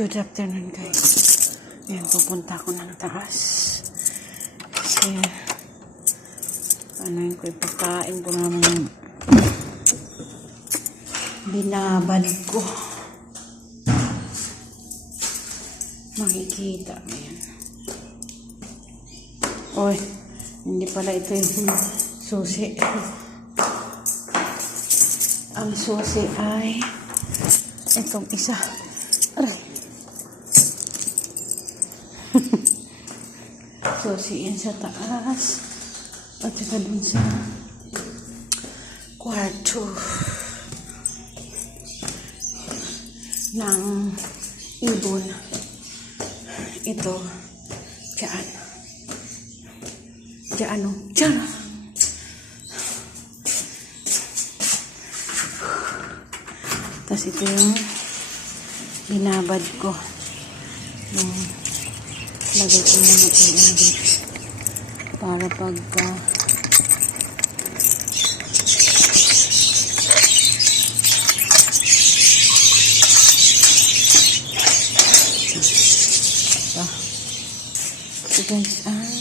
Good afternoon guys. Ayan, pupunta ako ng taas. Kasi, ano yun ko, ipakain ko naman yung binabad ko. Makikita. Ayan. Oy, hindi pala ito yung susi. Ang susi ay itong isa. Aray. Susi yan sa taas. At saka dun sa kwarto ng ibon. Ito, dyan. Dyan, oh. Dyan. Tapos ito yung binabad ko. Yung lagay ko muna yung dito. Para pagka ito. Ito guys ay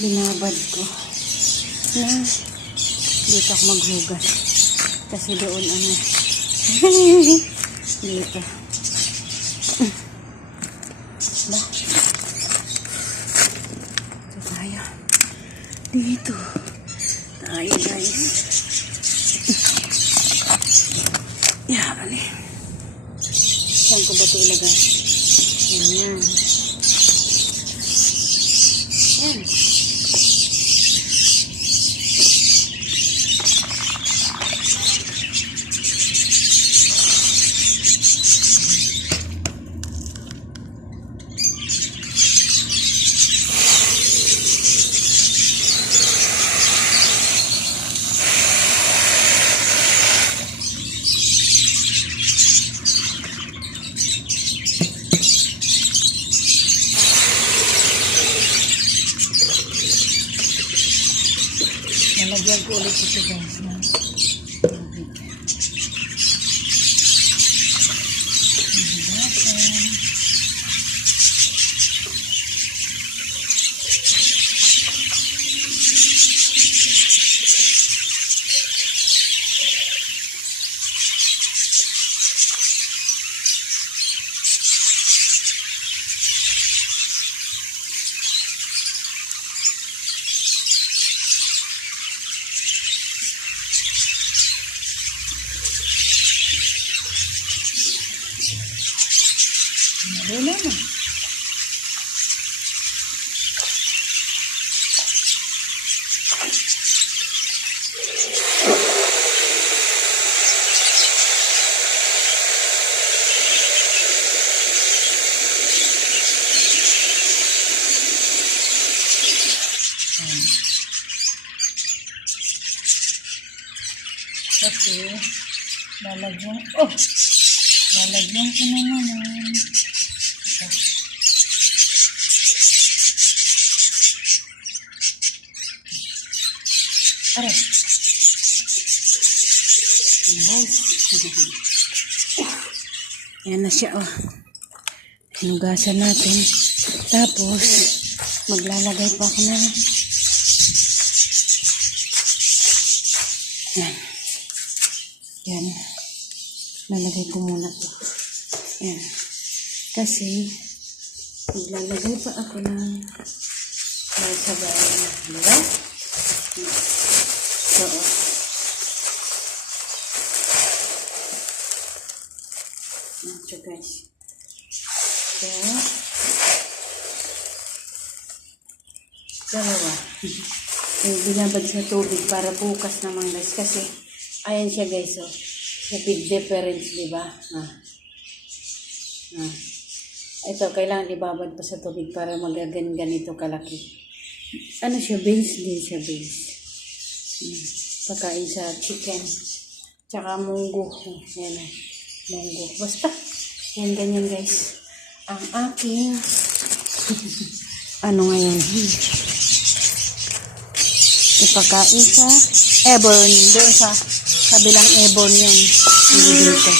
binabad ko. Na dito ako maghugas. Kasi doon ano dito. Ba? Dito tayo. Dito. Tayo guys. Yan. Saan ko ba ito ilagay? Yan. Yan. Nalagyan ko ulit ito guys na tubig. Hihigasan. Wala na. Ayan. Kasi, lalagyan, oh, lalagyan ko na naman. Ito. Aray. Guys. Ayan na siya, oh. Hinugasan natin. Tapos, maglalagay pa ako ng yan. Yan. Lalagay ko muna to. Yan. Kasi, maglalagay pa ako ng uh, sabayan. Diba? So, oh. Ito guys. So, dalawa. Yung binabad sa tubig para bukas naman guys. Kasi, ayan siya guys. Oh. The big difference, di ba? Ah. Ah. Ito, kailangan ibabad pa sa tubig para magagan ganito kalaki. Ano siya? Beans din siya, beans. Hmm. Pagkain sa chicken. Tsaka munggo. Yan o. Munggo. Basta, yan ganyan guys. Ang aking ano ngayon? Hmm. Ipakain sa Ebon. Doon sa kabilang Ebon yun. Dito.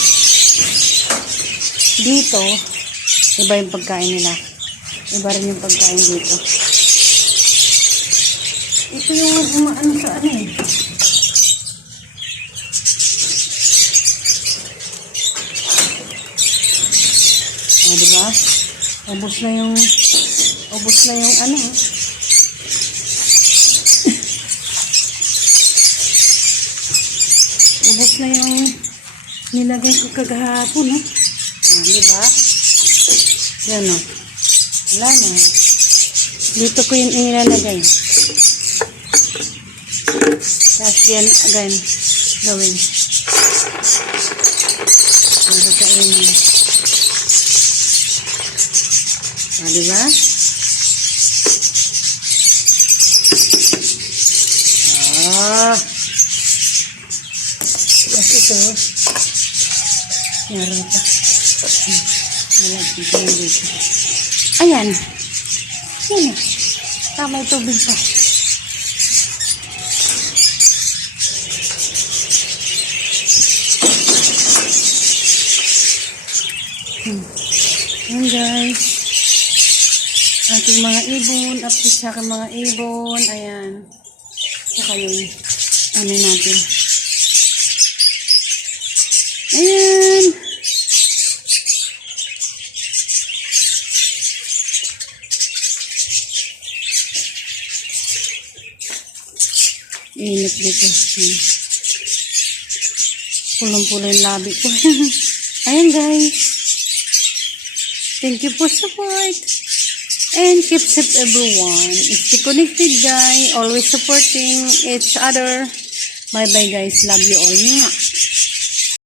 Dito, Iba yung pagkain nila. Iba rin yung pagkain dito. Ito yung umaano sa ano eh. O, diba? Ubus na yung, ubus na yung ano. ah. Ubus na yung nilagay ko kagahapon, no? Ah, diba? Yan, no? Wala na. Dito ko yung inilalagay. Tapos yan, again, gawin. Para kainin. Ah, diba? Ah. Tapos ito, meron pa. Dito dito. Ayan. Yan. Tama yung tubig pa. Hmm. Yan guys. Ating mga ibon. Update sa aking mga ibon. Ayan. Saka yung ano natin. Ayan. Init dito. Pulang-pula yung labi ko. Ayan guys. Thank you for support. And keep safe everyone. Stay connected guys. Always supporting each other. Bye bye guys. Love you all.